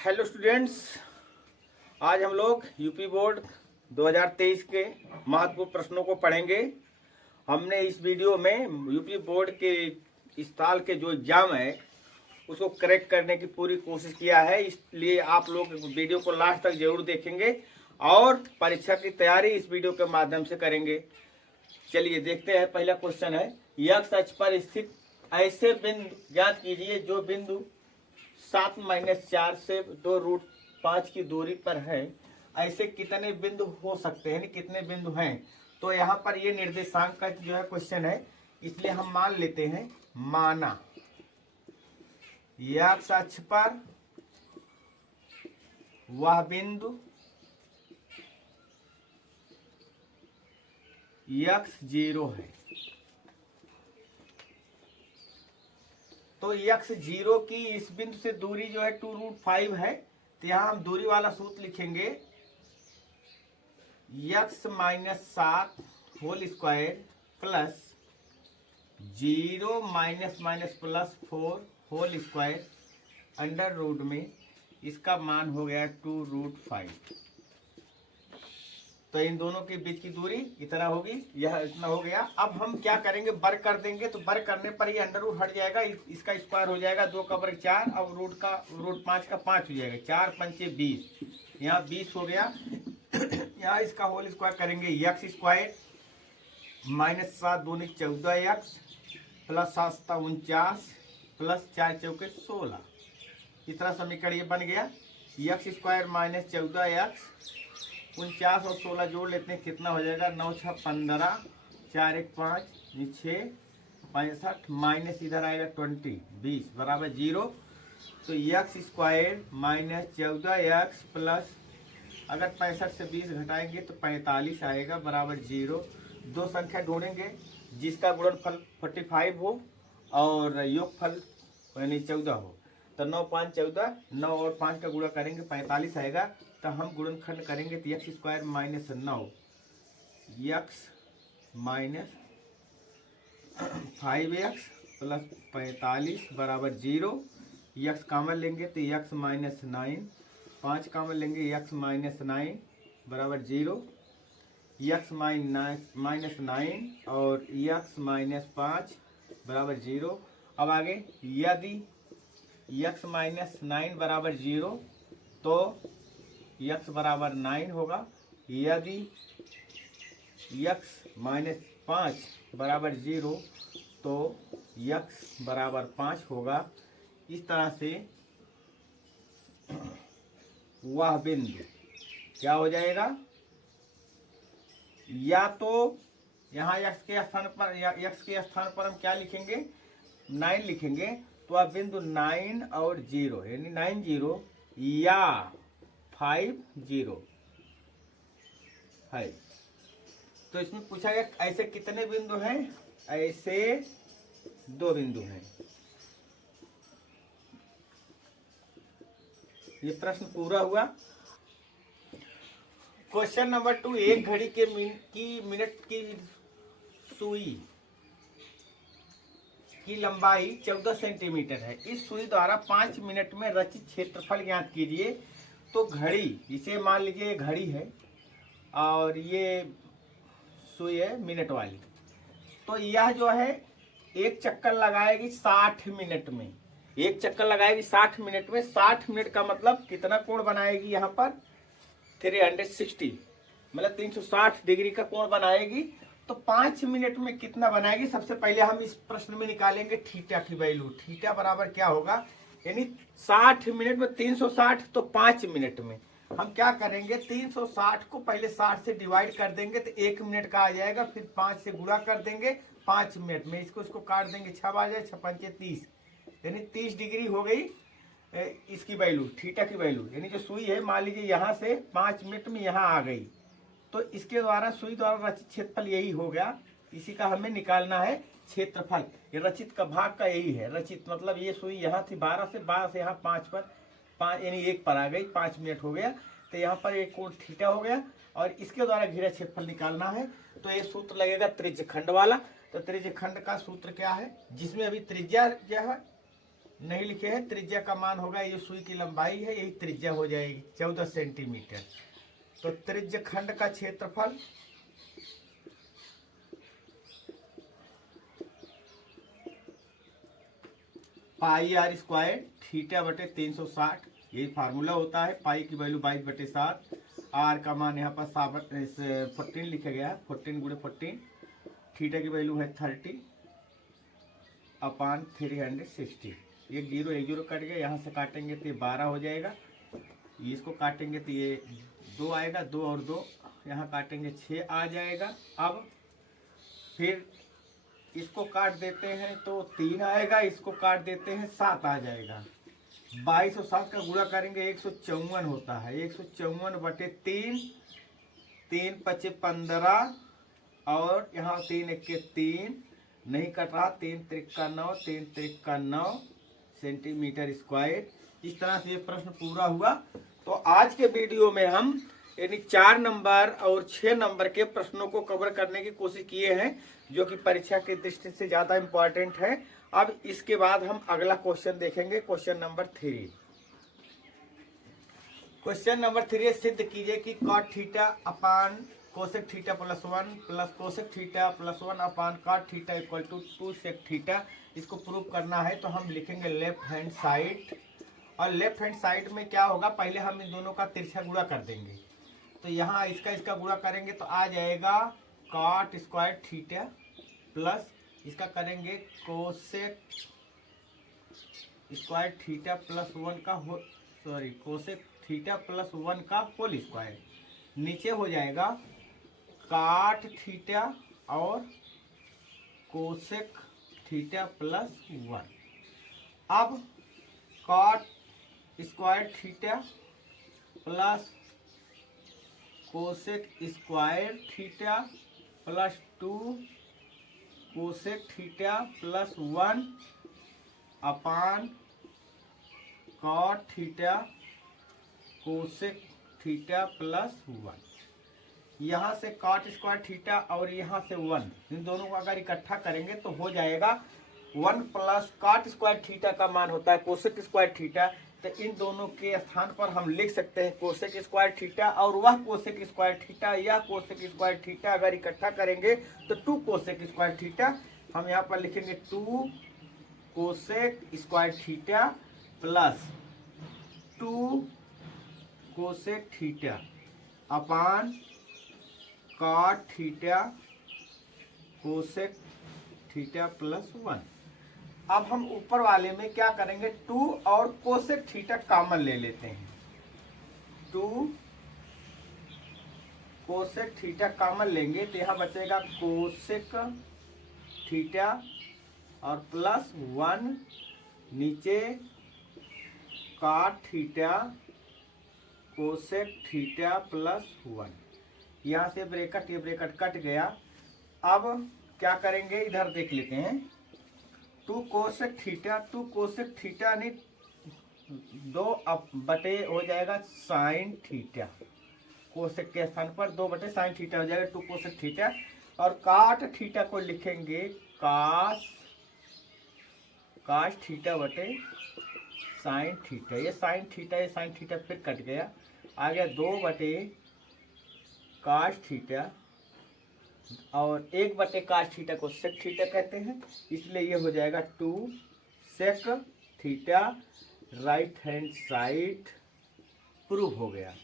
Hello students, आज हम लोग यूपी बोर्ड 2023 के महत्वपूर्ण प्रश्नों को पढ़ेंगे। हमने इस वीडियो में यूपी बोर्ड के इस साल के जो एग्ज़ाम है उसको करेक्ट करने की पूरी कोशिश किया है, इसलिए आप लोग वीडियो को लास्ट तक जरूर देखेंगे और परीक्षा की तैयारी इस वीडियो के माध्यम से करेंगे। चलिए देखते हैं। पहला क्वेश्चन है, एक्स अक्ष पर स्थित ऐसे बिंदु ज्ञात कीजिए जो बिंदु 7-4 से 2√5 की दूरी पर है। ऐसे कितने बिंदु हो सकते हैं, कितने बिंदु हैं। तो यहाँ पर ये निर्देशांक का जो है क्वेश्चन है, इसलिए हम मान लेते हैं, माना एक्स अक्ष पर वह बिंदु x0 है। तो x0 की इस बिंदु से दूरी जो है 2√5 है। तो यहाँ हम दूरी वाला सूत्र लिखेंगे, x-7 whole square plus 0 minus plus 4 whole square under root में इसका मान हो गया 2√5। तो इन दोनों के बीच की दूरी इतना होगी, यह इतना हो गया। अब हम क्या करेंगे, वर्ग कर देंगे। तो वर्ग करने पर ये अंडर रूट हट जाएगा, इसका स्क्वायर हो जाएगा, 2 का वर्ग 4, अब रूट 5 का 5 हो जाएगा, 4 पंचे 20, यहाँ 20 हो गया। यहाँ इसका होल स्क्वायर करेंगे, x² -7 दूनी 14x प्लस 7 49 प्लस 4 चौके 16। इस तरह समीकरण ये बन गया। x² -14x 49 और 16 जोड़ लेते हैं, कितना हो जाएगा, 9 6 15, 4 1 5 6 65 माइनस इधर आएगा 20 बराबर 0। तो x² -14x प्लस, अगर 65 से 20 घटाएंगे तो 45 आएगा बराबर 0। दो संख्या ढूंढेंगे जिसका गुणनफल 45 हो और योगफल यानी 14 हो। तो 9 5 14, 9 और 5 का गुणा करेंगे 45 आएगा। तो हम गुणनखंड करेंगे तो x² -9 x -5x प्लस 45 बराबर 0। x कामन लेंगे तो x -9, 5 कामन लेंगे x -9 बराबर 0, x -9 और x -5 बराबर 0। अब आगे, यदि x -9 बराबर 0 तो x बराबर 9 होगा, यदि x -5 बराबर 0 तो x बराबर 5 होगा। इस तरह से वह बिंदु क्या हो जाएगा, या तो यहाँ x के स्थान पर हम क्या लिखेंगे, 9 लिखेंगे। तो अब बिंदु 9 और 0 यानी 90 या 50 है। तो इसमें पूछा गया ऐसे कितने बिंदु हैं, ऐसे 2 बिंदु हैं। ये प्रश्न पूरा हुआ। क्वेश्चन नंबर 2, एक घड़ी के मिनट की सुई की लंबाई 14 सेंटीमीटर है। इस सुई द्वारा 5 मिनट में रचित क्षेत्रफल ज्ञात कीजिए। तो घड़ी, इसे मान लीजिए घड़ी है और ये सुई है मिनट वाली। तो यह जो है एक चक्कर लगाएगी 60 मिनट में, एक चक्कर लगाएगी 60 मिनट में। 60 मिनट का मतलब कितना कोण बनाएगी, यहाँ पर 360 मतलब 360 डिग्री का कोण बनाएगी। तो 5 मिनट में कितना बनाएगी, सबसे पहले हम इस प्रश्न में निकालेंगे थीटा की वैल्यू। थीटा बराबर क्या होगा, यानी 60 मिनट में 360, तो 5 मिनट में हम क्या करेंगे, 360 को पहले 60 से डिवाइड कर देंगे तो 1 मिनट का आ जाएगा, फिर 5 से गुणा कर देंगे 5 मिनट में, इसको काट देंगे, 6 आ जाए 6 पंचे 30, यानी 30 डिग्री हो गई इसकी वैल्यू, थीटा की वैल्यू। यानी जो सुई है मान लीजिए यहाँ से 5 मिनट में यहाँ आ गई, तो इसके द्वारा सुई द्वारा रचित क्षेत्रफल यही हो गया। इसी का हमें निकालना है क्षेत्रफल। ये रचित का भाग का यही है, रचित मतलब ये सुई यहाँ थी 12 से यहाँ 5 पर, 5 यानी 1 पर आ गई, 5 मिनट हो गया। तो यहाँ पर एक कोण थीटा हो गया और इसके द्वारा घिरा क्षेत्रफल निकालना है। तो ये सूत्र लगेगा त्रिज्यखंड वाला। तो त्रिज्यखंड का सूत्र क्या है, जिसमें अभी त्रिज्या क्या है नहीं लिखे हैं। त्रिज्या का मान होगा, ये सुई की लंबाई है, यही त्रिज्या हो जाएगी 14 सेंटीमीटर। तो त्रिज्य खंड का क्षेत्रफल पाई आर स्क्वायर थीटा बटे 360, यही फार्मूला होता है। पाई की वैल्यू 22/7, आर का मान यहाँ पर 14 लिखा गया है, 14 × 14, थीटा की वैल्यू है 30/360। एक जीरो कट गया, यहाँ से काटेंगे तो ये 12 हो जाएगा, इसको काटेंगे तो ये 2 आएगा, 2 और 2 यहाँ काटेंगे 6 आ जाएगा। अब फिर इसको काट देते हैं तो 3 आएगा, इसको काट देते हैं 7 आ जाएगा। 22 और 7 का गुणा करेंगे 154 होता है, 154/3, 3 × 5 = 15 और यहाँ 3 × 1 = 3, नहीं कट रहा, 3 × 3 = 9, 3 × 3 = 9 सेंटीमीटर स्क्वायर। इस तरह से ये प्रश्न पूरा हुआ। तो आज के वीडियो में हम यानी 4 नंबर और 6 नंबर के प्रश्नों को कवर करने की कोशिश किए हैं, जो कि परीक्षा की दृष्टि से ज्यादा इम्पोर्टेंट है। अब इसके बाद हम अगला क्वेश्चन देखेंगे, क्वेश्चन नंबर 3। क्वेश्चन नंबर 3 सिद्ध कीजिए कि cot theta upon cosec theta +1 plus cosec theta +1 अपान cot थीटा = 2 sec थीटा। इसको प्रूव करना है तो हम लिखेंगे लेफ्ट हैंड साइड, और लेफ्ट हैंड साइड में क्या होगा, पहले हम इन दोनों का तिरछा गुणा कर देंगे। तो यहाँ इसका गुणा करेंगे तो आ जाएगा cot स्क्वायर थीटा प्लस इसका करेंगे कोसेक स्क्वायर थीटा +1 का कोसेक थीटा +1 का होल स्क्वायर। नीचे हो जाएगा cot थीटा और कोसेक थीटा +1। अब cot square theta plus cosec square theta +2 cosec theta +1 अपान cot थीटा कोसेक थीटा +1। यहाँ से cot स्क्वायर थीटा और यहाँ से 1, इन दोनों को अगर इकट्ठा करेंगे तो हो जाएगा 1 प्लस cot स्क्वायर थीटा का मान होता है कोसेक स्क्वायर थीटा। तो इन दोनों के स्थान पर हम लिख सकते हैं कोसेक स्क्वायर थीटा, और वह कोसेक स्क्वायर थीटा या कोसेक स्क्वायर थीटा अगर इकट्ठा करेंगे तो 2 कोसेक स्क्वायर थीटा। हम यहाँ पर लिखेंगे 2 cosec square theta plus 2 cosec theta upon cot theta cosec theta +1। अब हम ऊपर वाले में क्या करेंगे, 2 और कोसेक थीटा कॉमन ले लेते हैं। 2 कोसेक थीटा कॉमन लेंगे तो यहाँ बचेगा कोसेक थीटा और +1, नीचे cot थीटा कोसेक थीटा +1। यहाँ से ब्रैकेट, ये ब्रैकेट कट गया। अब क्या करेंगे, इधर देख लेते हैं। 2 कोसेक थीटा नहीं 2 बटे हो जाएगा साइन थीटा, कोसेक के स्थान पर 2 बटे साइन थीटा हो जाएगा 2 कोसेक थीटा। और cot थीटा को लिखेंगे कास थीटा बटे साइन थीटा। ये साइन थीटा फिर कट गया, आ गया 2 बटे cos थीटा, और 1 बटे cos थीटा को सेक थीटा कहते हैं, इसलिए ये हो जाएगा 2 सेक थीटा। राइट हैंड साइड प्रूव हो गया।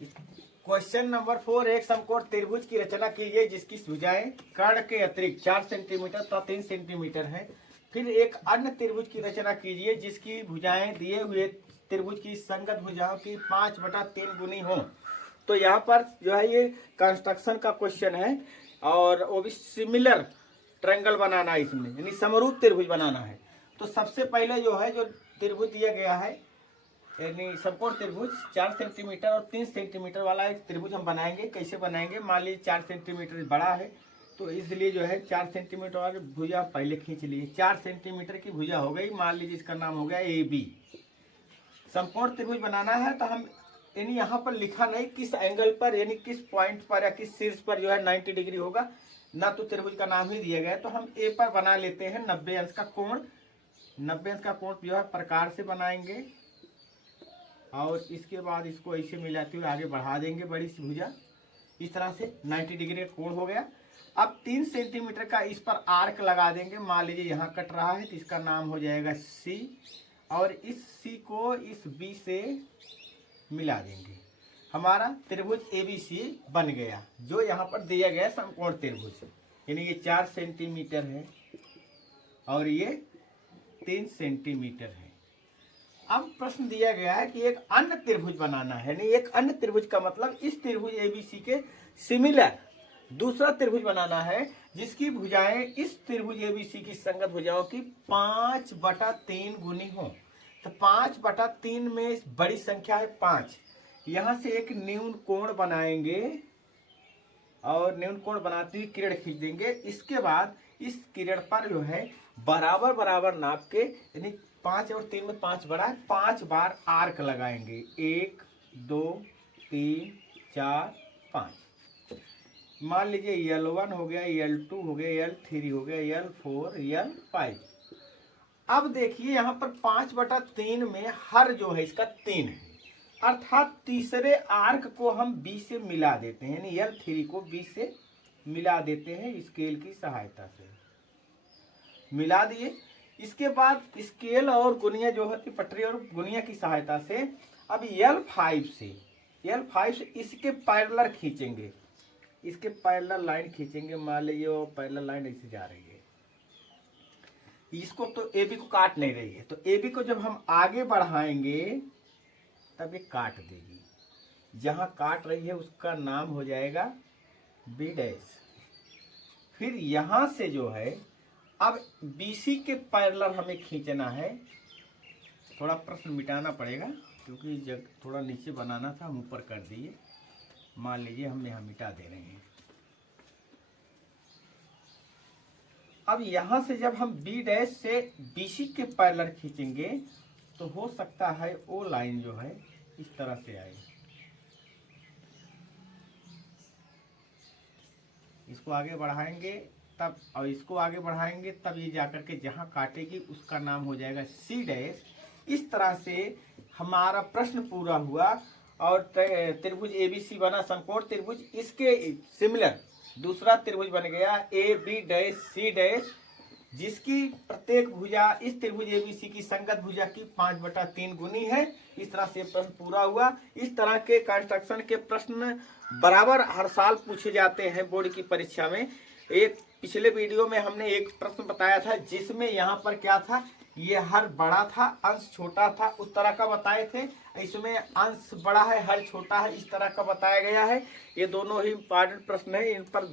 क्वेश्चन नंबर 4, एक समकोण त्रिभुज की रचना कीजिए जिसकी भुजाएं कर्ण के अतिरिक्त 4 सेंटीमीटर तथा 3 सेंटीमीटर है। फिर एक अन्य त्रिभुज की रचना कीजिए जिसकी भुजाएं दिए हुए त्रिभुज की संगत भुजाओं की 5/3 गुनी हो। तो यहाँ पर जो है ये कंस्ट्रक्शन का क्वेश्चन है, और वो भी सिमिलर ट्रायंगल बनाना है इसमें, यानी समरूप त्रिभुज बनाना है। तो सबसे पहले जो है, जो त्रिभुज दिया गया है यानी समकोण त्रिभुज 4 सेंटीमीटर और 3 सेंटीमीटर वाला एक त्रिभुज हम बनाएंगे। कैसे बनाएंगे, मान लीजिए 4 सेंटीमीटर बड़ा है तो इसलिए जो है 4 सेंटीमीटर वाली भुजा पहले खींच लिए। 4 सेंटीमीटर की भुजा हो गई, मान लीजिए इसका नाम हो गया AB। समकोण त्रिभुज बनाना है तो हम यानी यहाँ पर लिखा नहीं किस एंगल पर, यानी किस पॉइंट पर या किस शीर्ष पर जो है 90 डिग्री होगा, ना तो त्रिभुज का नाम ही दिया गया है। तो हम ए पर बना लेते हैं 90 अंश का कोण, 90 अंश का कोण जो है प्रकार से बनाएंगे और इसके बाद इसको ऐसे मिलाते हुए आगे बढ़ा देंगे बड़ी सी भुजा। इस तरह से 90 डिग्री का कोण हो गया। अब 3 सेंटीमीटर का इस पर आर्क लगा देंगे। मान लीजिए यहाँ कट रहा है तो इसका नाम हो जाएगा सी, और इस सी को इस बी से मिला देंगे। हमारा त्रिभुज एबीसी बन गया, जो यहाँ पर दिया गया समकोण त्रिभुज। यानी ये 4 सेंटीमीटर है और ये 3 सेंटीमीटर है। अब प्रश्न दिया गया है कि एक अन्य त्रिभुज बनाना है। यानी एक अन्य त्रिभुज का मतलब इस त्रिभुज एबीसी के सिमिलर दूसरा त्रिभुज बनाना है जिसकी भुजाएं इस त्रिभुज एबीसी की संगत भुजाओं की 5/3 गुनी हो। तो 5/3 में बड़ी संख्या है 5। यहां से एक न्यून कोण बनाएंगे और न्यून कोण बनाते हुए किरण खींच देंगे। इसके बाद इस किरण पर जो है बराबर बराबर नाप के, यानी 5 और 3 में 5 बड़ा है, 5 बार आर्क लगाएंगे। 1 2 3 4 5। मान लीजिए L1 हो गया, L2 हो गया, L3 हो गया, L4, L5। अब देखिए यहाँ पर 5/3 में हर जो है इसका 3 है, अर्थात तीसरे आर्क को हम B से मिला देते हैं। यानी L3 को B से मिला देते हैं स्केल की सहायता से। मिला दिए। इसके बाद स्केल और गुनिया जो है पटरी और गुनिया की सहायता से अब L5 से इसके पैरेलल खींचेंगे। इसके पैरेलल लाइन खींचेंगे। मान लीजिए वो पैरेलल लाइन ऐसे जा रही है, इसको तो AB को काट नहीं रही है, तो AB को जब हम आगे बढ़ाएंगे तब ये काट देगी। जहां काट रही है उसका नाम हो जाएगा B डैश। फिर यहां से जो है अब BC के पैरेलल हमें खींचना है। थोड़ा प्रश्न मिटाना पड़ेगा क्योंकि जब थोड़ा नीचे बनाना था हम ऊपर कर दिए। मान लीजिए हम यहाँ मिटा दे रहे हैं। अब यहां से जब हम B डैश से BC के पैरेलल खींचेंगे तो हो सकता है वो लाइन जो है इस तरह से आए। इसको आगे बढ़ाएंगे तब, और इसको आगे बढ़ाएंगे तब ये जाकर के जहां काटेगी उसका नाम हो जाएगा C डैश। इस तरह से हमारा प्रश्न पूरा हुआ और त्रिभुज ABC बना समकोण त्रिभुज। इसके सिमिलर दूसरा त्रिभुज बन गया AB डैश C डैश, जिसकी प्रत्येक भुजा इस त्रिभुज ABC की संगत भुजा की 5/3 गुनी है। इस तरह से प्रश्न पूरा हुआ। इस तरह के कंस्ट्रक्शन के प्रश्न बराबर हर साल पूछे जाते हैं बोर्ड की परीक्षा में। एक पिछले वीडियो में हमने एक प्रश्न बताया था जिसमें यहाँ पर क्या था, ये हर बड़ा था अंश छोटा था, उस तरह का बताए थे। इसमें अंश बड़ा है हर छोटा है, इस तरह का बताया गया है। ये दोनों ही इंपॉर्टेंट प्रश्न है, इन पर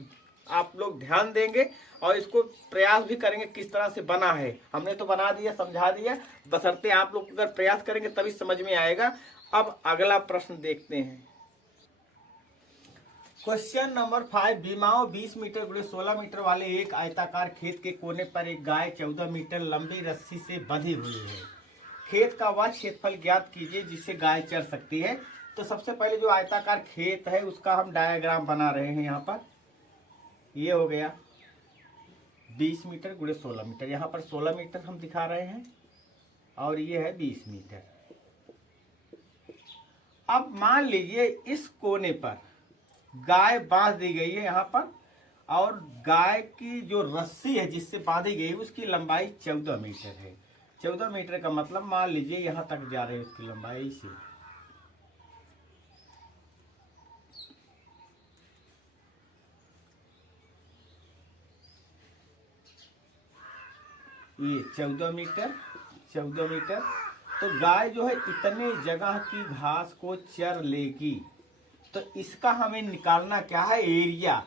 आप लोग ध्यान देंगे और इसको प्रयास भी करेंगे किस तरह से बना है। हमने तो बना दिया, समझा दिया, बशर्ते आप लोग अगर प्रयास करेंगे तभी समझ में आएगा। अब अगला प्रश्न देखते हैं। Question number 5। बीमाओं 20 मीटर × 16 मीटर वाले एक आयताकार खेत के कोने पर एक गाय 14 मीटर लंबी रस्सी से बंधी हुई है। खेत का वह क्षेत्रफल ज्ञात कीजिए जिससे गाय चर सकती है। तो सबसे पहले जो आयताकार खेत है उसका हम डायग्राम बना रहे हैं। यहाँ पर ये हो गया 20 मीटर × 16 मीटर। यहाँ पर 16 मीटर हम दिखा रहे हैं और ये है 20 मीटर। अब मान लीजिए इस कोने पर गाय बांध दी गई है यहाँ पर, और गाय की जो रस्सी है जिससे बांधी गई उसकी लंबाई 14 मीटर है। 14 मीटर का मतलब मान लीजिए यहाँ तक जा रही है उसकी लंबाई से। ये 14 मीटर। तो गाय जो है इतने जगह की घास को चर लेगी। तो इसका हमें निकालना क्या है, एरिया।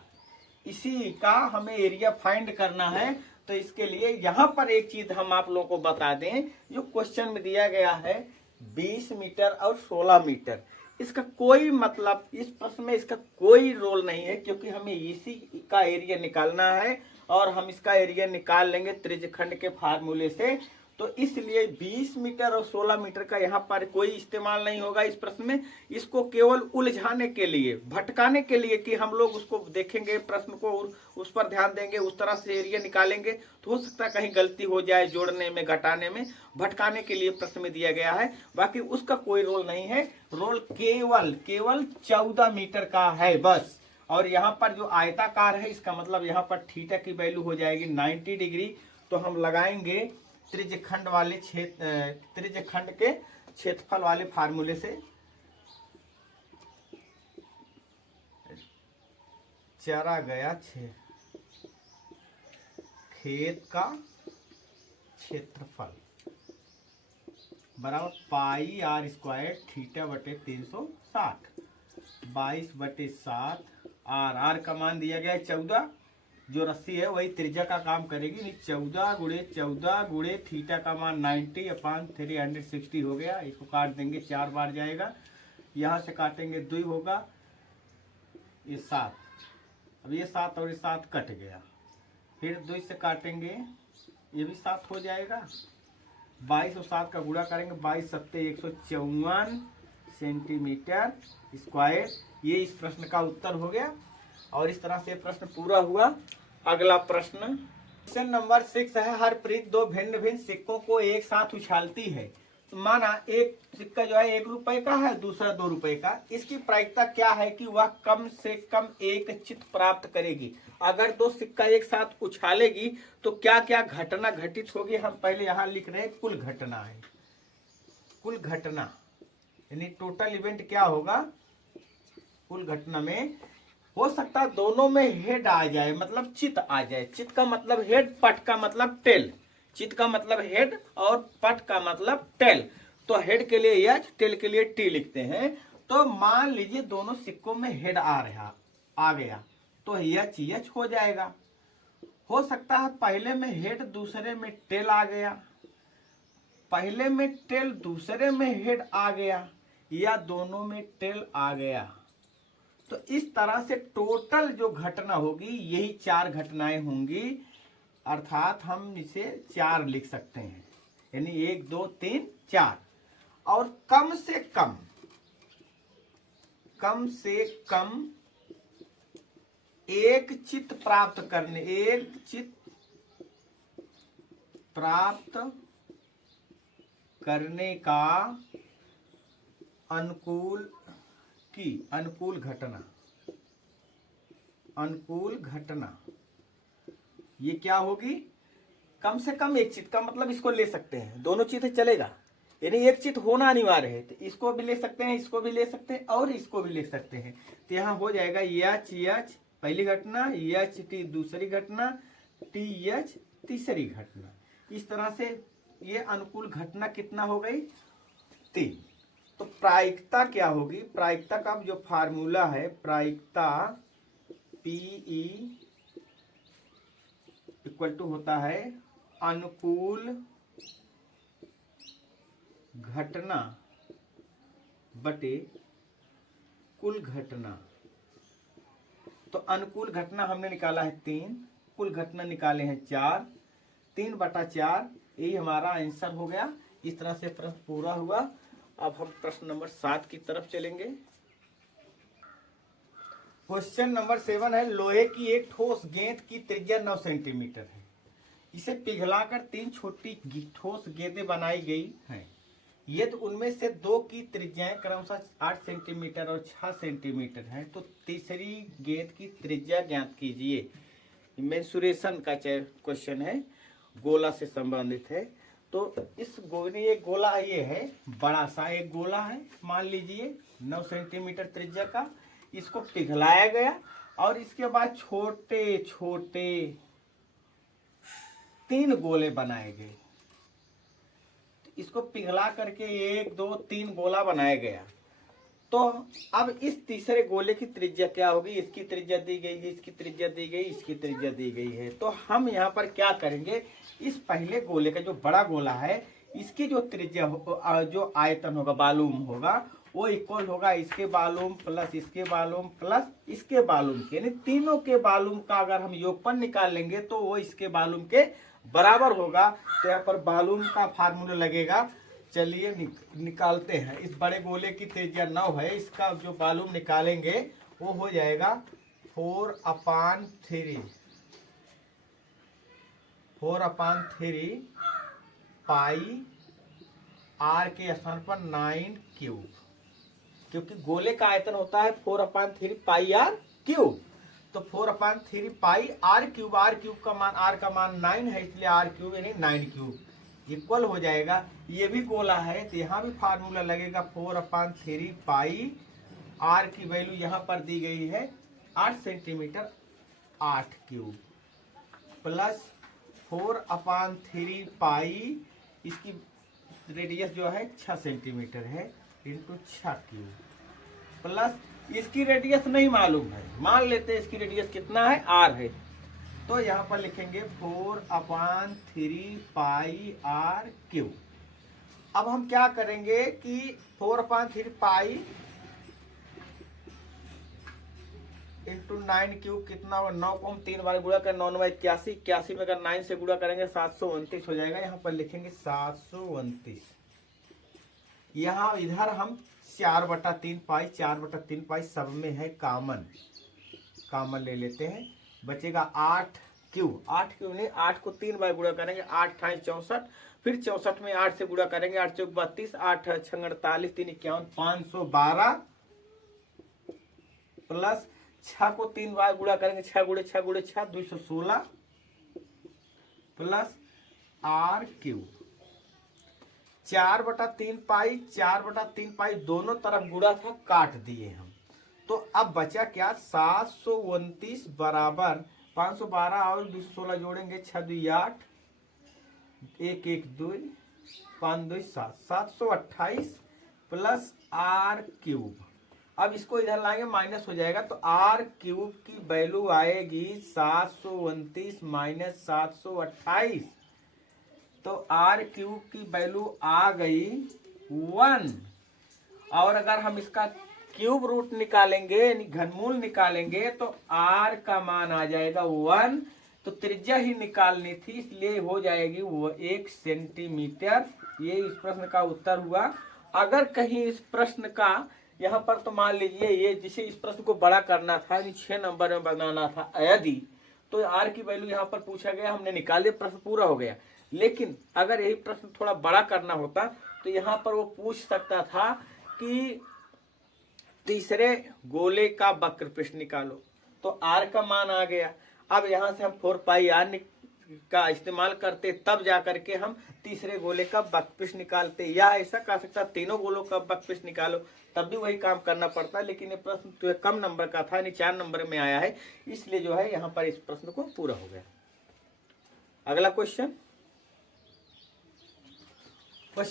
इसी का हमें एरिया फाइंड करना है। तो इसके लिए यहाँ पर एक चीज हम आप लोगों को बता दें, जो क्वेश्चन में दिया गया है 20 मीटर और 16 मीटर, इसका कोई मतलब इस प्रश्न में इसका कोई रोल नहीं है, क्योंकि हमें इसी का एरिया निकालना है और हम इसका एरिया निकाल लेंगे त्रिज्यखंड के फार्मूले से। तो इसलिए 20 मीटर और 16 मीटर का यहाँ पर कोई इस्तेमाल नहीं होगा इस प्रश्न में। इसको केवल उलझाने के लिए, भटकाने के लिए कि हम लोग उसको देखेंगे प्रश्न को और उस पर ध्यान देंगे, उस तरह से एरिया निकालेंगे तो हो सकता है कहीं गलती हो जाए जोड़ने में, घटाने में, भटकाने के लिए प्रश्न में दिया गया है। बाकी उसका कोई रोल नहीं है, रोल केवल 14 मीटर का है बस। और यहाँ पर जो आयताकार है इसका मतलब यहाँ पर थीटा की वैल्यू हो जाएगी 90 डिग्री। तो हम लगाएंगे त्रिज्यखंड वाले त्रिज्यखंड के क्षेत्रफल वाले फार्मूले से। चरा गया खेत का क्षेत्रफल बराबर पाई आर स्क्वायर थीटा बटे 360, 22/7। आर का मान दिया गया है 14, जो रस्सी है वही त्रिज्या का काम करेगी। नहीं 14 गुणे थीटा का मान 90/360 हो गया। इसको काट देंगे, 4 बार जाएगा, यहाँ से काटेंगे 2 होगा, ये 7। अब ये 7 और ये 7 कट गया, फिर 2 से काटेंगे, ये भी 7 हो जाएगा। 22 और 7 का गुणा करेंगे, 22 सत्ते 154 सेंटीमीटर स्क्वायर। ये इस प्रश्न का उत्तर हो गया और इस तरह से प्रश्न पूरा हुआ। अगला प्रश्न, क्वेश्चन नंबर 6 है। हरप्रीत 2 भिन्न भिन्न सिक्कों को एक साथ उछालती है। तो माना एक सिक्का जो है 1 रुपए का है, दूसरा 2 रुपए का। इसकी प्रायिकता क्या है कि वह कम से कम एक चित्त प्राप्त करेगी। अगर 2 सिक्का एक साथ उछालेगी तो क्या क्या घटना घटित होगी। हम पहले यहाँ लिख रहे हैं कुल घटना है। कुल घटना यानी टोटल इवेंट क्या होगा। कुल घटना में हो सकता है दोनों में हेड आ जाए, मतलब चित आ जाए। चित का मतलब हेड, पट का मतलब टेल। चित का मतलब हेड और पट का मतलब टेल। तो हेड के लिए एच, टेल के लिए टी लिखते हैं। तो मान लीजिए दोनों सिक्कों में हेड आ गया तो एच हो जाएगा। हो सकता है पहले में हेड दूसरे में टेल आ गया, पहले में टेल दूसरे में हेड आ गया, या दोनों में टेल आ गया। तो इस तरह से टोटल जो घटना होगी यही 4 घटनाएं होंगी, अर्थात हम इसे 4 लिख सकते हैं। यानी 1 2 3 4। और कम से कम एक चित्त प्राप्त करने का अनुकूल घटना ये क्या होगी। कम से कम एक चित्त का मतलब इसको ले सकते हैं, दोनों चित्त चलेगा, यानी एक चित्त होना अनिवार्य है। तो इसको भी ले सकते हैं, इसको भी ले सकते हैं और इसको भी ले सकते हैं। तो यहाँ हो जाएगा एच पहली घटना, एच टी दूसरी घटना, टी एच तीसरी घटना। इस तरह से ये अनुकूल घटना कितना हो गई 3। तो प्रायिकता क्या होगी। प्रायिकता का जो फार्मूला है, प्रायिकता PE इक्वल टू होता है अनुकूल घटना बटे कुल घटना। तो अनुकूल घटना हमने निकाला है 3, कुल घटना निकाले हैं 4, 3/4 यही हमारा आंसर हो गया। इस तरह से प्रश्न पूरा हुआ। अब हम प्रश्न नंबर 7 की तरफ चलेंगे। क्वेश्चन नंबर 7 है। लोहे की एक ठोस गेंद की त्रिज्या 9 सेंटीमीटर है। इसे पिघलाकर 3 छोटी ठोस गेंदें बनाई गई हैं। यदि उनमें से 2 की त्रिज्याएं क्रमशः 8 सेंटीमीटर और 6 सेंटीमीटर हैं तो तीसरी गेंद की त्रिज्या ज्ञात कीजिए। मेंसुरेशन का क्वेश्चन है, गोला से संबंधित है। तो इस एक गोला ये है, बड़ा सा एक गोला है, मान लीजिए 9 सेंटीमीटर त्रिज्या का। इसको पिघलाया गया और इसके बाद छोटे छोटे 3 गोले बनाए गए। इसको पिघला करके 1 2 3 गोला बनाया गया। तो अब इस तीसरे गोले की त्रिज्या क्या होगी। इसकी त्रिज्या दी गई है, इसकी त्रिज्या दी गई, इसकी त्रिज्या दी गई है। तो हम यहाँ पर क्या करेंगे, इस पहले गोले का जो बड़ा गोला है इसकी जो त्रिज्या जो आयतन होगा, वॉल्यूम होगा, वो इक्वल होगा इसके वॉल्यूम प्लस इसके वॉल्यूम प्लस इसके वॉल्यूम के, यानी तीनों के वॉल्यूम का अगर हम योगफल निकाल लेंगे तो वो इसके वॉल्यूम के बराबर होगा तो यहाँ पर वॉल्यूम का फार्मूला लगेगा। चलिए निकालते हैं। इस बड़े गोले की त्रिज्या 9 है, इसका जो वॉल्यूम निकालेंगे वो हो जाएगा 4/3 पाई आर के स्थान पर 9 क्यूब, क्योंकि गोले का आयतन होता है 4/3 पाई आर क्यूब। तो 4/3 पाई आर क्यूब का मान, आर का मान 9 है, इसलिए आर क्यूब यानी 9 क्यूब इक्वल हो जाएगा। ये भी गोला है तो यहाँ भी फार्मूला लगेगा 4/3 पाई आर की वैल्यू यहाँ पर दी गई है 8 सेंटीमीटर 8 क्यूब प्लस 4/3 पाई, इसकी रेडियस जो है 6 सेंटीमीटर है, इंटू 6 क्यूब प्लस इसकी रेडियस नहीं मालूम है, मान लेते हैं इसकी रेडियस कितना है, आर है। तो यहाँ पर लिखेंगे 4/3 पाई आर क्यूब। अब हम क्या करेंगे कि 4/3 पाई इंटू 9 क्यूब कितना होगा, 9 को हम 3 बार गुणा करें, 9 बाई 81, 81 में अगर 9 से गुणा करेंगे 729 हो जाएगा। यहाँ पर लिखेंगे 729। यहाँ इधर हम 4/3 पाई, 4/3 पाई सब में है कॉमन ले लेते हैं, बचेगा 8 क्यूब। 8 क्यूब नहीं, 8 को 3 बार गुणा करेंगे, 8 × 64, फिर 64 में 8 से गुणा करेंगे, 8 × 4 = 32, 8 × 6 = 48, 3 × 51, 512 प्लस 6 को 3 बार गुणा करेंगे, 6 × 6 × 6 216 प्लस आर क्यूब। 4/3 पाई, 4/3 पाई दोनों तरफ गुणा था, काट दिए हम। तो अब बचा क्या, 729 बराबर 512 और 216 जोड़ेंगे, 6 × 2 = 8, 1 1 2 5 2 7, 728 प्लस आर क्यूब। अब इसको इधर लाएंगे, माइनस हो जाएगा, तो आर क्यूब की वैल्यू आएगी 729 माइनस 728, तो आर क्यूब की वैल्यू आ गई 1। और अगर हम इसका क्यूब रूट निकालेंगे यानी घनमूल निकालेंगे तो आर का मान आ जाएगा 1। तो त्रिज्या ही निकालनी थी, इसलिए हो जाएगी वो 1 सेंटीमीटर। ये इस प्रश्न का उत्तर हुआ। अगर कहीं इस प्रश्न का यहाँ पर, तो मान लीजिए ये जिसे इस प्रश्न को बड़ा करना था, 6 नंबर में बनाना था यदि, तो आर की वैल्यू यहाँ पर पूछा गया, हमने निकाल दिया, प्रश्न पूरा हो गया। लेकिन अगर यही प्रश्न थोड़ा बड़ा करना होता तो यहाँ पर वो पूछ सकता था कि तीसरे गोले का वक्रपृष्ठ निकालो, तो आर का मान आ गया। अब यहाँ से हम 4 पाई आर का इस्तेमाल करते, तब जा करके हम तीसरे गोले का वक्रपृष्ठ निकालते, या ऐसा कह सकता तीनों गोलों का वक्रपृष्ठ निकालो, तब भी वही काम करना पड़ता। लेकिन ये प्रश्न तो कम नंबर का था, यानी 4 नंबर में आया है, इसलिए जो है यहाँ पर इस प्रश्न को पूरा हो गया। अगला क्वेश्चन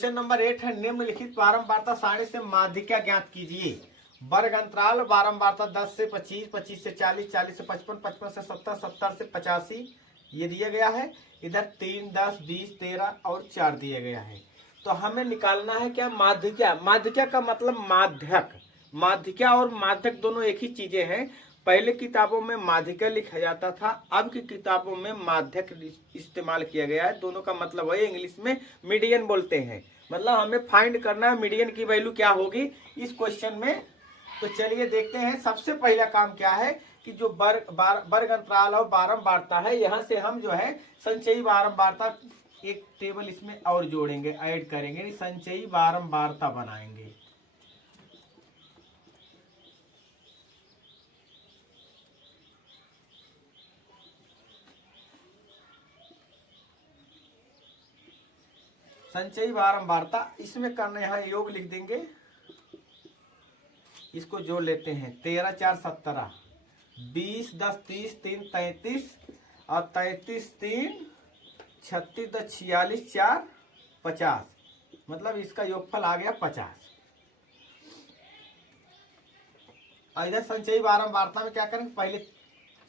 नंबर 8 है, निम्नलिखित बारंबारता सारणी से माध्यिका ज्ञात कीजिए। वर्ग अंतराल बारंबारता 10 से 25, 25 से 40, 40 से 55, 55 से 70, 70 से 85 ये दिया गया है। इधर 3, 10, 20, 13 और 4 दिया गया है। तो हमें निकालना है क्या, माध्यिका। माध्यिका का मतलब माध्यक। माध्यिका और माध्यक दोनों एक ही चीजें हैं। पहले किताबों में माध्यिका लिखा जाता था, अब की किताबों में माध्यक इस्तेमाल किया गया है। दोनों का मतलब है, इंग्लिश में मीडियन बोलते हैं। मतलब हमें फाइंड करना है मीडियन की वैल्यू क्या होगी इस क्वेश्चन में। तो चलिए देखते हैं। सबसे पहला काम क्या है कि जो वर्ग अंतराल और बारंबारता है, यहाँ से हम जो है संचयी बारंबारता एक टेबल इसमें और जोड़ेंगे, ऐड करेंगे, संचयी बारंबारता बनाएंगे। संचयी बारंबारता इसमें करना, यहाँ योग लिख देंगे, इसको जोड़ लेते हैं। 13 4 17, 20 10 30, 3 33 और 33 3 36 10 46 4 50, मतलब इसका योगफल आ गया 50। इधर संचयी बारंबारता में क्या करेंगे, पहले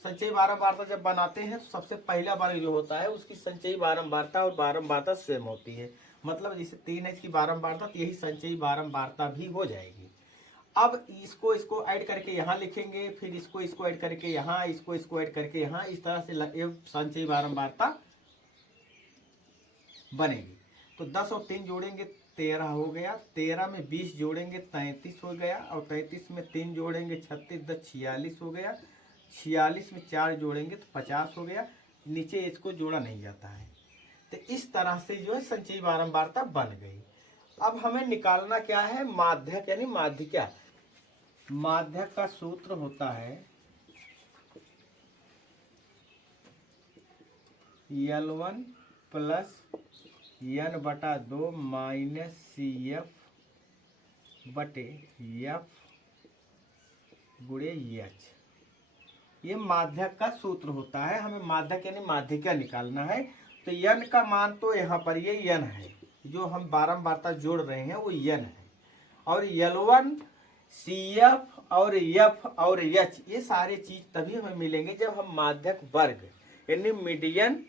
संचयी बारंबारता जब बनाते हैं तो सबसे पहला बार जो होता है उसकी संचयी बारंबारता और बारंबारता सेम होती है। मतलब जैसे 3 है इसकी बारंबारता, तो यही संचयी बारंबारता भी हो जाएगी। अब इसको ऐड करके यहाँ लिखेंगे, फिर इसको ऐड करके यहाँ, इसको ऐड करके यहाँ, इस तरह से संचयी बारंबारता बनेगी। तो 10 और 3 जोड़ेंगे 13 हो गया, 13 में 20 जोड़ेंगे 33 हो गया, और 33 में 3 जोड़ेंगे 36, 10 46 हो गया, 46 में 4 जोड़ेंगे तो 50 हो गया। नीचे इसको जोड़ा नहीं जाता है। तो इस तरह से जो है संचयी बारंबारता बन गई। अब हमें निकालना क्या है, माध्यक यानी माध्यिका। माध्यक का सूत्र होता है L1 plus N/2 minus CF बटे F गुणे H। ये माध्यक का सूत्र होता है। हमें माध्यक यानी माध्यिका निकालना है। तो N का मान तो यहाँ पर ये N है, जो हम बारंबारता जोड़ रहे हैं वो N है। और L1 CF और F और H ये सारे चीज तभी हमें मिलेंगे जब हम माध्यक वर्ग यानी मीडियन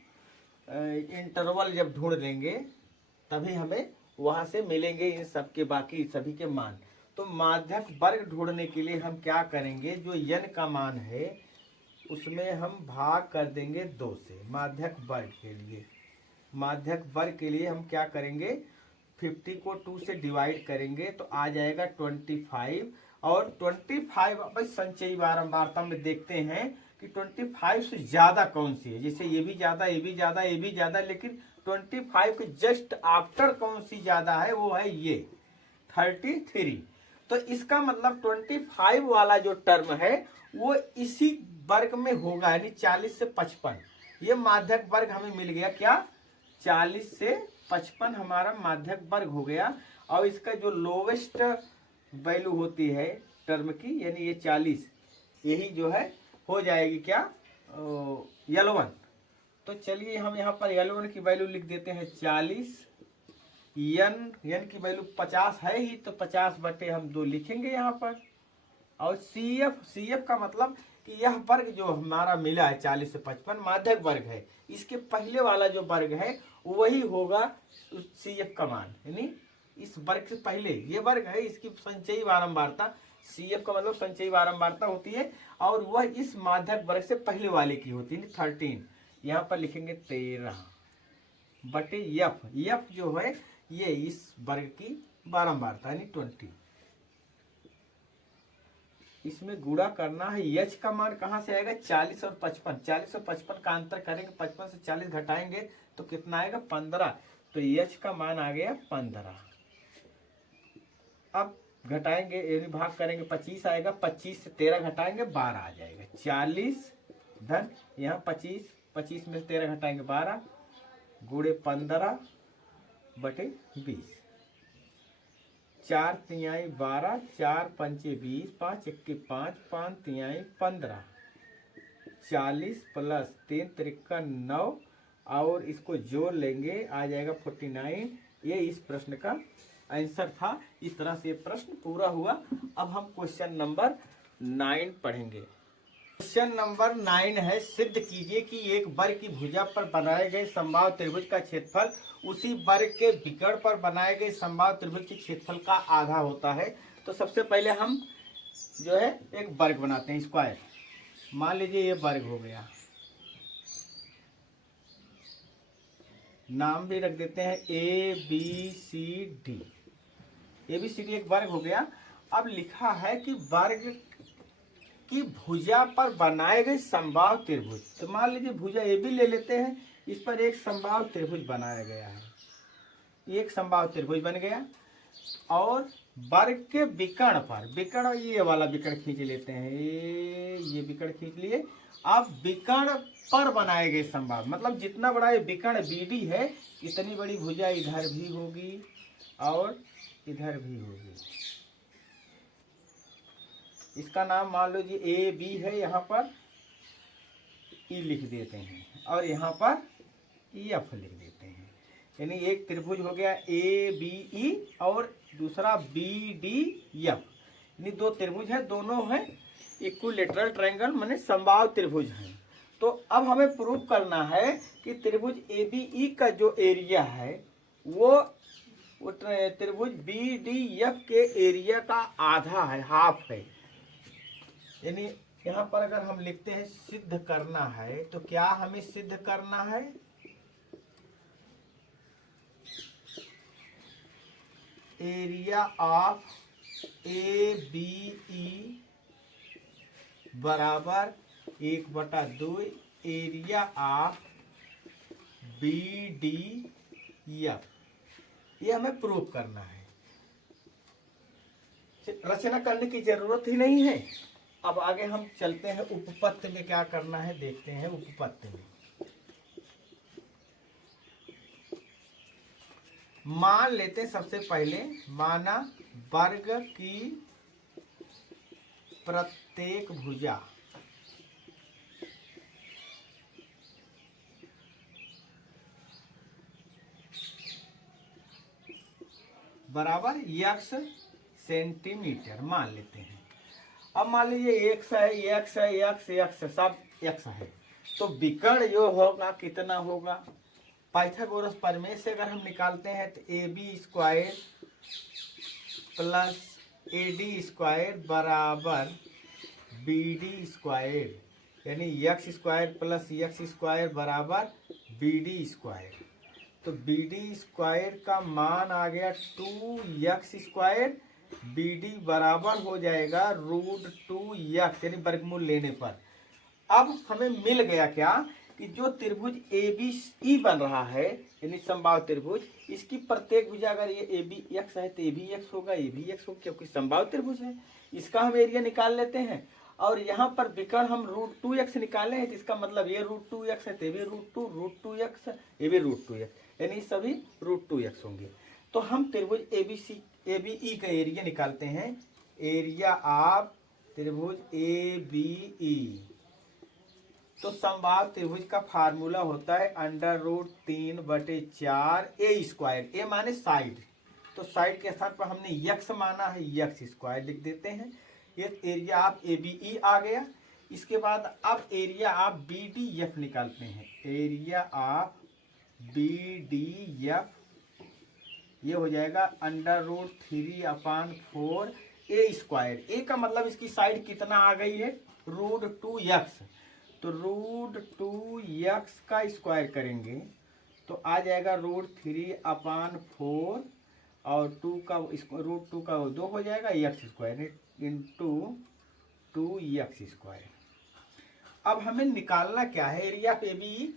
इंटरवल जब ढूंढ लेंगे, तभी हमें वहां से मिलेंगे इन सब के बाकी सभी के मान। तो माध्यक वर्ग ढूंढने के लिए हम क्या करेंगे, जो N का मान है उसमें हम भाग कर देंगे 2 से। माध्यक वर्ग के लिए, माध्यक वर्ग के लिए हम क्या करेंगे, 50 को 2 से डिवाइड करेंगे तो आ जाएगा 25। और 25 अब संचयी बारंबारता में देखते हैं कि 25 से ज्यादा कौन सी है। जैसे ये भी ज्यादा, ये भी ज्यादा, ये भी ज्यादा, लेकिन 25 के जस्ट आफ्टर कौन सी ज्यादा है, वो है ये 33। तो इसका मतलब 25 वाला जो टर्म है वो इसी वर्ग में होगा, यानी 40 से 55। ये माध्यक वर्ग हमें मिल गया क्या, 40 से 55 हमारा माध्यक वर्ग हो गया। और इसका जो लोवेस्ट वैल्यू होती है टर्म की, यानी ये 40, यही जो है हो जाएगी क्या, L1। तो चलिए हम यहाँ पर L1 की वैल्यू लिख देते हैं 40। N की वैल्यू 50 है ही, तो 50 बटे हम 2 लिखेंगे यहाँ पर। और CF का मतलब कि यह वर्ग जो हमारा मिला है 40 से 55 माध्यक वर्ग है, इसके पहले वाला जो वर्ग है वही होगा CF का मान, यानी इस वर्ग से पहले ये वर्ग है, इसकी संचयी बारंबारता CF का मतलब संचयी बारंबारता होती है, और वह इस माध्यक वर्ग से पहले वाले की होती है 13। यहाँ पर लिखेंगे 13 बटे F जो है ये इस वर्ग की बारंबारता यानी 20। इसमें गुणा करना है। H का मान कहाँ से आएगा, 40 और 55। 40 और 55 का अंतर करेंगे, 55 से 40 घटाएंगे तो कितना आएगा, 15। तो H का मान आ गया 15। अब घटाएंगे यानी भाग करेंगे, 25 आएगा, 25 से 13 घटाएंगे 12 आ जाएगा। 40 धन यहाँ 25, 25 में से 13 घटाएंगे 12 गुणे 15 बटे 20। 4 तिहाई 12, 4 पंचे 20, 5 एक्के 5, 5 तिहाई 15, 40 प्लस 3 त्रिका 9, और इसको जोड़ लेंगे आ जाएगा 49। ये इस प्रश्न का आंसर था। इस तरह से प्रश्न पूरा हुआ। अब हम क्वेश्चन नंबर 9 पढ़ेंगे। क्वेश्चन नंबर 9 है, सिद्ध कीजिए कि एक वर्ग की भुजा पर बनाए गए समबाहु त्रिभुज का क्षेत्रफल उसी वर्ग के विकर्ण पर बनाए गए समबाहु त्रिभुज के क्षेत्रफल का आधा होता है। तो सबसे पहले हम जो है एक वर्ग बनाते हैं, स्क्वायर। मान लीजिए ये वर्ग हो गया, नाम भी रख देते हैं ABCD। ABCD एक वर्ग हो गया। अब लिखा है कि वर्ग की भुजा पर बनाए गए समबाहु त्रिभुज। तो मान लीजिए भुजा AB ले लेते हैं, इस पर एक समबाहु त्रिभुज बनाया गया है, एक समबाहु त्रिभुज बन गया। और वर्ग के विकर्ण पर, विकर्ण ये वाला विकर्ण खींच लेते हैं, ये विकर्ण खींच लिए। अब विकर्ण पर बनाए गए समबाहु, मतलब जितना बड़ा ये विकर्ण BD है, इतनी बड़ी भुजा इधर भी होगी और इधर भी होगी। इसका नाम मान लो जी AB है, यहाँ पर E लिख देते हैं, और यहाँ पर F लिख देते हैं। यानी एक त्रिभुज हो गया ABE और दूसरा BDF, यानी 2 त्रिभुज है, दोनों हैं इक्विलेटरल ट्रायंगल, माने समबाहु त्रिभुज हैं। तो अब हमें प्रूव करना है कि त्रिभुज ABE का जो एरिया है वो त्रिभुज BDF के एरिया का आधा है, हाफ है। यानी यहाँ पर अगर हम लिखते हैं सिद्ध करना है, तो क्या हमें सिद्ध करना है, area of A B E बराबर 1/2 area of B D F. ये हमें प्रूव करना है, रचना करने की जरूरत ही नहीं है। अब आगे हम चलते हैं उपपत्ति में क्या करना है, देखते हैं उपपत्ति में। मान लेते हैं सबसे पहले, माना वर्ग की प्रत्येक भुजा बराबर x सेंटीमीटर मान लेते हैं। अब मान लीजिए x है, x है, x सब x है, तो विकर्ण जो होगा कितना होगा, पाइथागोरस प्रमेय से अगर हम निकालते हैं तो AB² प्लस AD² बराबर BD², यानी x² प्लस x² बराबर BD²। तो BD² का मान आ गया 2x², BD बराबर हो जाएगा √2x, यानी वर्गमूल लेने पर। अब हमें मिल गया क्या कि जो त्रिभुज ABC बन रहा है, यानी समबाहु त्रिभुज, इसकी प्रत्येक भुजा अगर ये ABX है तो ABX होगा, ABX होगा, क्योंकि समबाहु त्रिभुज है। इसका हम एरिया निकाल लेते हैं। और यहाँ पर विकर्ण हम √2x निकाले हैं, तो इसका मतलब ये √2x है तो ये भी √2x, ये भी √2x, यानी सभी √2x होंगे। तो हम त्रिभुज ABE का एरिया निकालते हैं। एरिया ऑफ त्रिभुज ABE, तो समबाहु त्रिभुज का फार्मूला होता है √3/4 A²। ए माने साइड, तो साइड के स्थान पर हमने x माना है, x² लिख देते हैं। ये एरिया ऑफ ABE आ गया। इसके बाद अब एरिया ऑफ BDF निकालते हैं। एरिया ऑफ BDF ये हो जाएगा √3/4 A²। ए का मतलब इसकी साइड कितना आ गई है, √2x, तो √2x का स्क्वायर करेंगे तो आ जाएगा √3/4, और 2 का √2 का 2 हो जाएगा, x² इंटू 2x²। अब हमें निकालना क्या है, एरिया ऑफ ABE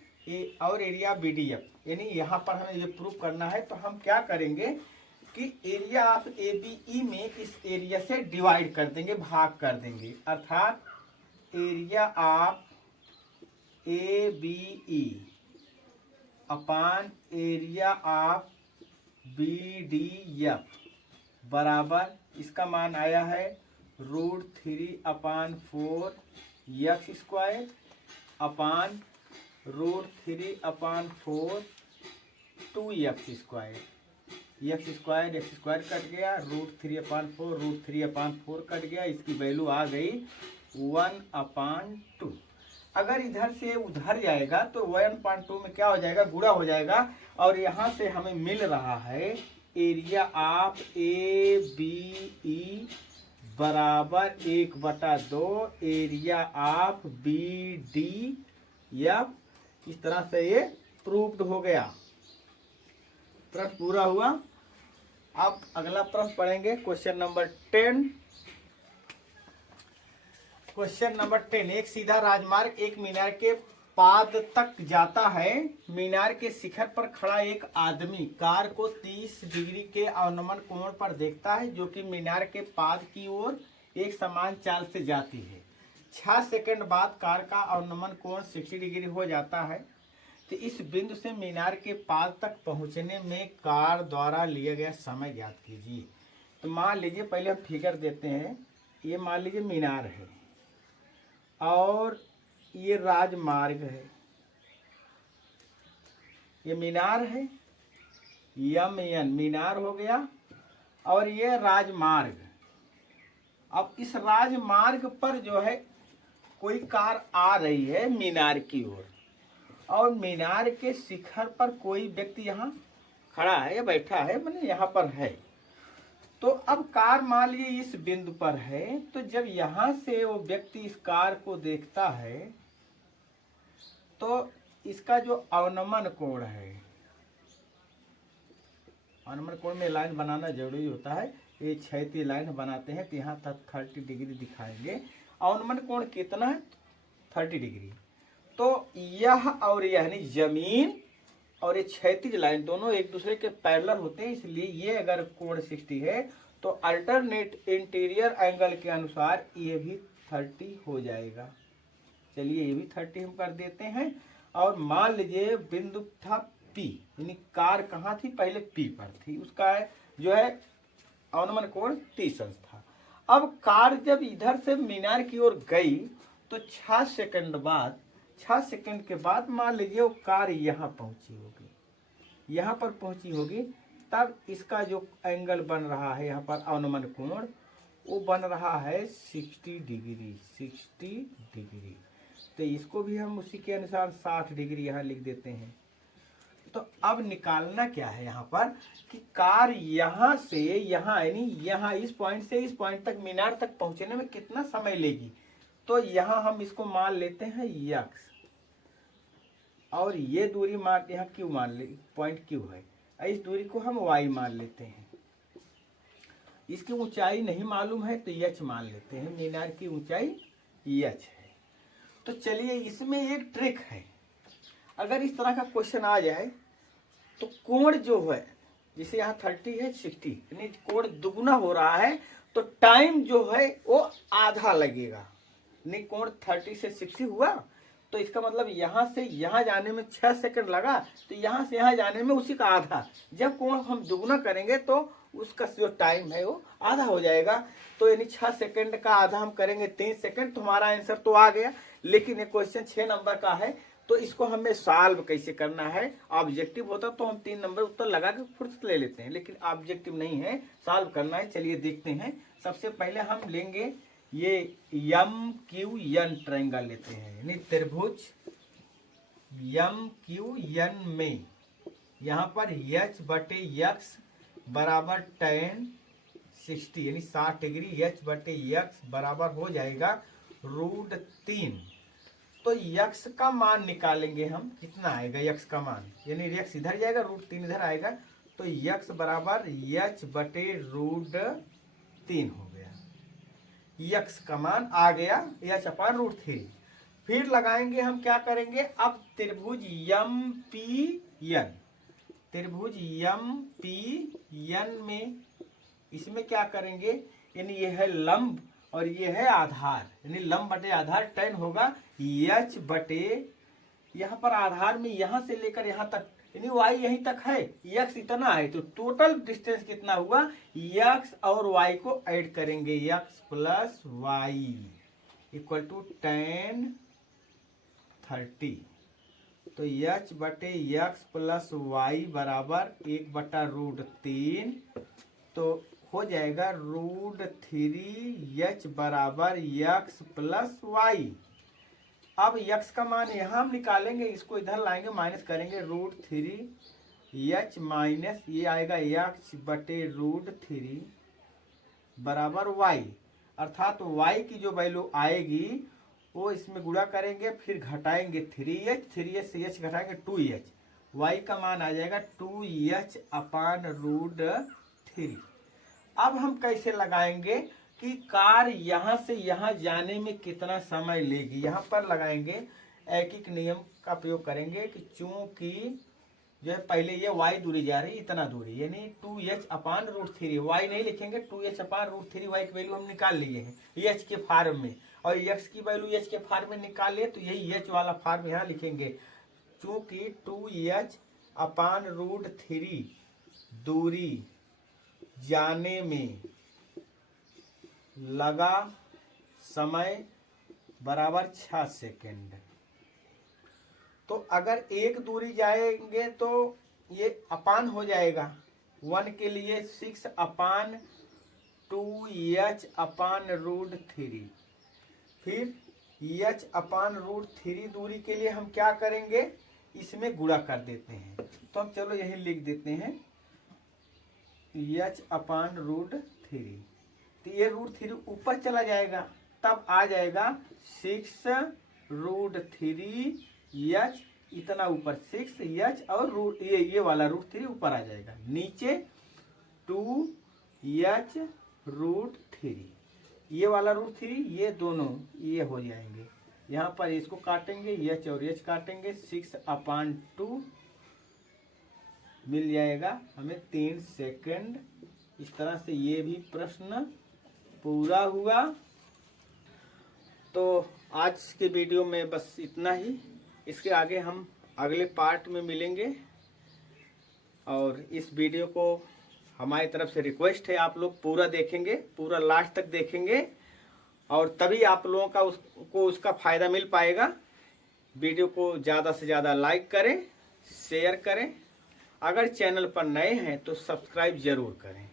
और एरिया ऑफ BDF, यानी यहाँ पर हमें ये प्रूफ करना है। तो हम क्या करेंगे कि एरिया ऑफ ABE में इस एरिया से डिवाइड कर देंगे, भाग कर देंगे, अर्थात area of ABE upon area of BDF बराबर, इसका मान आया है √3/4 x² अपान √3/4 2x²। x² कट गया, √3/4 कट गया, इसकी वैल्यू आ गई 1/2। अगर इधर से उधर जाएगा तो 1/2 में क्या हो जाएगा, गुणा हो जाएगा। और यहाँ से हमें मिल रहा है एरिया ऑफ ABE बराबर 1/2 एरिया ऑफ BDF। इस तरह से ये प्रूव्ड हो गया। प्रश्न पूरा हुआ। अब अगला प्रश्न पढ़ेंगे, क्वेश्चन नंबर 10। क्वेश्चन नंबर 10, एक सीधा राजमार्ग एक मीनार के पाद तक जाता है। मीनार के शिखर पर खड़ा एक आदमी कार को 30 डिग्री के अवनमन कोण पर देखता है, जो कि मीनार के पाद की ओर एक समान चाल से जाती है। 6 सेकंड बाद कार का अवनमन कोण 60 डिग्री हो जाता है। तो इस बिंदु से मीनार के पाद तक पहुंचने में कार द्वारा लिया गया समय ज्ञात कीजिए। तो मान लीजिए, पहले हम फिगर देते हैं। ये मान लीजिए मीनार है और ये राजमार्ग है। ये मीनार है, MN मीनार हो गया, और ये राजमार्ग। अब इस राजमार्ग पर जो है कोई कार आ रही है मीनार की ओर, और मीनार के शिखर पर कोई व्यक्ति यहाँ खड़ा है या बैठा है, मतलब यहाँ पर है। तो अब कार मान लीजिए इस बिंदु पर है, तो जब यहाँ से वो व्यक्ति इस कार को देखता है तो इसका जो अवनमन कोण है अनुमान कोण में लाइन बनाना जरूरी होता है। ये क्षैतिज लाइन बनाते हैं तो यहाँ तक 30 डिग्री दिखाएंगे। अनुमान कोण कितना है? 30 डिग्री। तो यह और यह यानी जमीन और ये क्षैतिज लाइन दोनों एक दूसरे के पैरेलल होते हैं, इसलिए ये अगर कोण 60 है तो अल्टरनेट इंटीरियर एंगल के अनुसार ये भी 30 हो जाएगा। चलिए ये भी 30 हम कर देते हैं। और मान लीजिए बिंदु था P, यानी कार कहाँ थी? पहले P पर थी, उसका जो है अनुमान कोण 30 अंश था। अब कार जब इधर से मीनार की ओर गई तो 6 सेकंड बाद, 6 सेकंड के बाद मान लीजिए वो कार यहाँ पहुंची होगी, यहाँ पर पहुंची होगी, तब इसका जो एंगल बन रहा है यहाँ पर अनुमान कोण वो बन रहा है 60 डिग्री, 60 डिग्री। तो इसको भी हम उसी के अनुसार 60 डिग्री यहाँ लिख देते हैं। तो अब निकालना क्या है यहाँ पर कि कार यहाँ से यहाँ यानी यहाँ इस पॉइंट से इस पॉइंट तक मीनार तक पहुंचने में कितना समय लेगी। तो यहाँ हम इसको मान लेते हैं x और ये दूरी मान यहाँ q मान ले, पॉइंट q है, इस दूरी को हम y मान लेते हैं। इसकी ऊंचाई नहीं मालूम है तो h मान लेते हैं, मीनार की ऊंचाई h है। तो चलिए इसमें एक ट्रिक है, अगर इस तरह का क्वेश्चन आ जाए तो कोण जो है जैसे यहाँ 30 है 60 यानी कोण दुगुना हो रहा है तो टाइम जो है वो आधा लगेगा। नहीं कोण 30 से 60 हुआ तो इसका मतलब यहाँ से यहाँ जाने में 6 सेकंड लगा, तो यहाँ से यहाँ जाने में उसी का आधा। जब कोण हम दुगुना करेंगे तो उसका जो टाइम है वो आधा हो जाएगा। तो यानी 6 सेकंड का आधा हम करेंगे 3 सेकंड, तो हमारा आंसर तो आ गया। लेकिन ये क्वेश्चन 6 नंबर का है तो इसको हमें सॉल्व कैसे करना है। ऑब्जेक्टिव होता तो हम 3 नंबर उत्तर लगा के फुर्सत ले लेते हैं, लेकिन ऑब्जेक्टिव नहीं है, सॉल्व करना है। चलिए देखते हैं। सबसे पहले हम लेंगे ये MQN ट्रायंगल लेते हैं, यानी त्रिभुज MQN में यहाँ पर h/x बराबर tan 60 यानी 60 डिग्री, h/x बराबर हो जाएगा √3। तो x का मान निकालेंगे हम, कितना आएगा x का मान, यानी x इधर जाएगा √3 इधर आएगा, तो x बराबर h/√3 हो गया। x का मान आ गया h/√3। फिर लगाएंगे हम, क्या करेंगे अब त्रिभुज MPN, त्रिभुज MPN में इसमें क्या करेंगे, यानी ये है लंब और ये है आधार, यानी लंब बटे आधार tan होगा h बटे, यहाँ पर आधार में यहाँ से लेकर यहाँ तक यानी y यहीं तक है, x इतना है, तो टोटल डिस्टेंस कितना हुआ, x और y को ऐड करेंगे, x plus y equal to tan 30। तो h बटे x प्लस y बराबर 1/√3, तो हो जाएगा √3h बराबर x प्लस y। अब x का मान यहाँ हम निकालेंगे, इसको इधर लाएंगे माइनस करेंगे, √3h माइनस ये आएगा x बटे √3 बराबर y, अर्थात y की जो वैल्यू आएगी वो इसमें गुणा करेंगे, फिर घटाएंगे 3h से h घटाएंगे 2h, y का मान आ जाएगा 2h/√3। अब हम कैसे लगाएंगे कि कार यहाँ से यहाँ जाने में कितना समय लेगी, यहाँ पर लगाएंगे एक नियम का प्रयोग करेंगे कि चूंकि जो है पहले ये y दूरी जा रही है इतना दूरी, यानी 2h/√3, y नहीं लिखेंगे 2h/√3, y की वैल्यू हम निकाल लिए हैं h के फॉर्म में, और x की वैल्यू h के फॉर्म में निकाल लिए, तो यही h वाला फॉर्म यहाँ लिखेंगे। चूंकि 2h/√3 दूरी जाने में लगा समय बराबर 6 सेकेंड, तो अगर एक दूरी जाएंगे तो ये अपान हो जाएगा, 1 के लिए 6/2h/√3, फिर h/√3 दूरी के लिए हम क्या करेंगे, इसमें गुणा कर देते हैं। तो हम चलो यही लिख देते हैं h/√3, तो ये √3 ऊपर चला जाएगा, तब आ जाएगा 6√3h इतना ऊपर 6h और रूट ये वाला √3 ऊपर आ जाएगा, नीचे 2h √3, ये वाला √3, ये दोनों ये हो जाएंगे। यहाँ पर इसको काटेंगे, h और h काटेंगे, 6/2 मिल जाएगा हमें 3 सेकंड। इस तरह से ये भी प्रश्न पूरा हुआ। तो आज के वीडियो में बस इतना ही, इसके आगे हम अगले पार्ट में मिलेंगे। और इस वीडियो को हमारी तरफ से रिक्वेस्ट है, आप लोग पूरा देखेंगे, पूरा लास्ट तक देखेंगे और तभी आप लोगों का उसका फ़ायदा मिल पाएगा। वीडियो को ज़्यादा से ज़्यादा लाइक करें, शेयर करें, अगर चैनल पर नए हैं तो सब्सक्राइब ज़रूर करें।